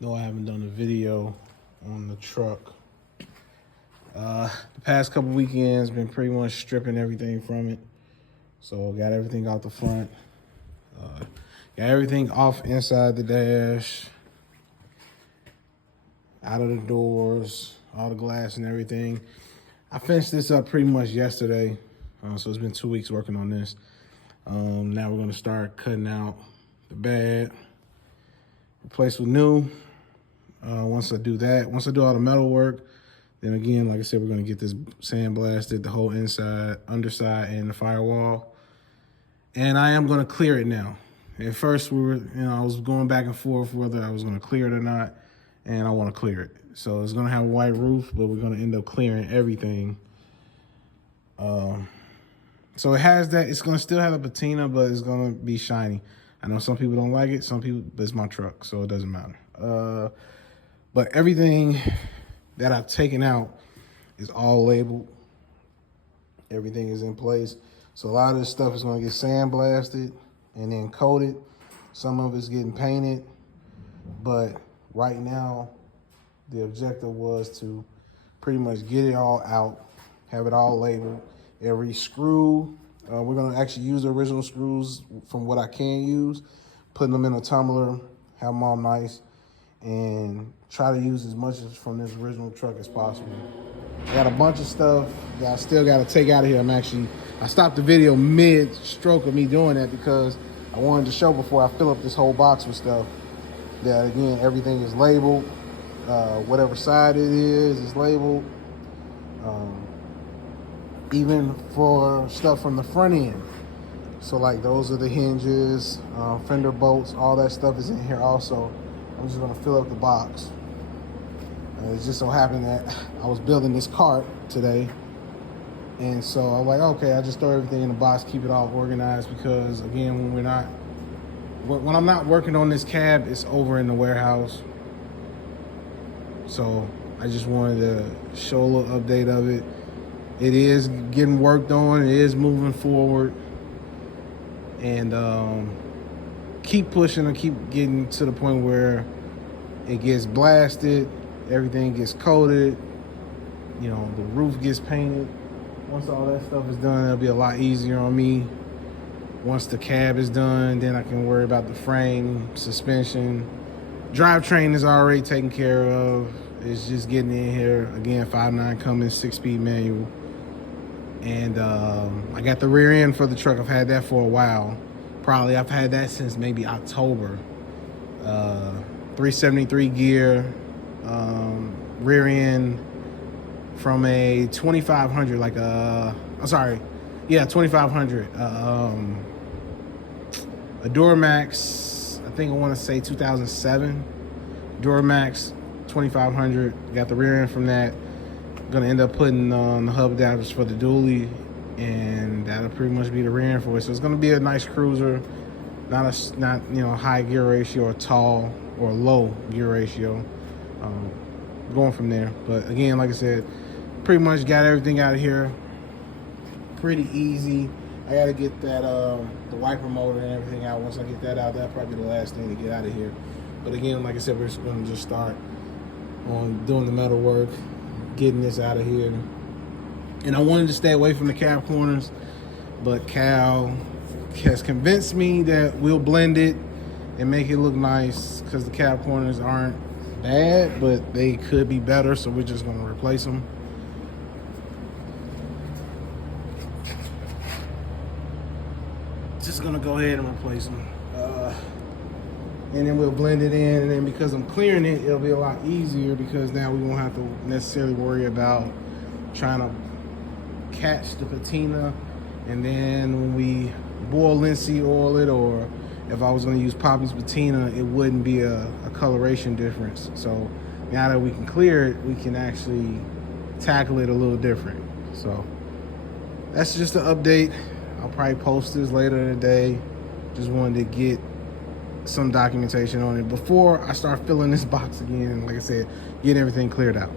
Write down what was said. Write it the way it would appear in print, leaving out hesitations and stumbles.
No, I haven't done a video on the truck. The past couple weekends been pretty much stripping everything from it. So got everything out the front. Got everything off inside the dash, out of the doors, all the glass and everything. I finished this up pretty much yesterday. So it's been 2 weeks working on this. Now we're gonna start cutting out the bed, replace with new. Once I do that, once I do all the metal work, then again, like I said, we're gonna get this sandblasted, the whole inside, underside, and the firewall. And I am gonna clear it now. At first, I was going back and forth whether I was gonna clear it or not, and I wanna clear it. So it's gonna have a white roof, but we're gonna end up clearing everything. So it has that, it's gonna still have a patina, but it's gonna be shiny. I know some people don't like it, but it's my truck, so it doesn't matter. But everything that I've taken out is all labeled. Everything is in place. So a lot of this stuff is gonna get sandblasted and then coated. Some of it's getting painted, but right now, the objective was to pretty much get it all out, have it all labeled. Every screw, we're gonna actually use the original screws from what I can use, putting them in a tumbler, have them all nice, and try to use as much from this original truck as possible. I got a bunch of stuff that I still gotta take out of here. I stopped the video mid-stroke of me doing that because I wanted to show before I fill up this whole box with stuff that, again, everything is labeled. Whatever side it is labeled. Even for stuff from the front end. So like those are the hinges, fender bolts, all that stuff is in here also. I'm just gonna fill up the box. It just so happened that I was building this cart today. And so I'm like, okay, I just throw everything in the box, keep it all organized, because again, when I'm not working on this cab, it's over in the warehouse. So I just wanted to show a little update of it. It is getting worked on, it is moving forward. And keep pushing and keep getting to the point where it gets blasted, everything gets coated, the roof gets painted. Once all that stuff is done, it'll be a lot easier on me. Once the cab is done, then I can worry about the frame, suspension. Drivetrain is already taken care of. It's just getting in here. Again, 5.9 Cummins, 6-speed manual. And I got the rear end for the truck. I've had that for a while. Probably I've had that since maybe October. 373 gear, rear end from a 2500, 2500. A Duramax, I think I want to say 2007. Duramax 2500, got the rear end from that. Gonna end up putting on the hub adapters for the dually, and that'll pretty much be the rear end for it. So it's gonna be a nice cruiser, not high gear ratio or tall or low gear ratio. Going from there, but again, like I said, pretty much got everything out of here. Pretty easy. I gotta get that the wiper motor and everything out. Once I get that out, that'll probably be the last thing to get out of here. But again, like I said, we're just gonna start on doing the metal work, getting this out of here. And I wanted to stay away from the cab corners, but Cal has convinced me that we'll blend it and make it look nice, because the cab corners aren't bad, but they could be better, so we're just gonna replace them. Just gonna go ahead and replace them. And then we'll blend it in, and then because I'm clearing it, it'll be a lot easier, because now we won't have to necessarily worry about trying to catch the patina, and then when we boil linseed oil it, or if I was gonna use Poppy's patina, it wouldn't be a coloration difference. So now that we can clear it, we can actually tackle it a little different. So that's just an update. I'll probably post this later today. Just wanted to get some documentation on it before I start filling this box again. Like I said, getting everything cleared out.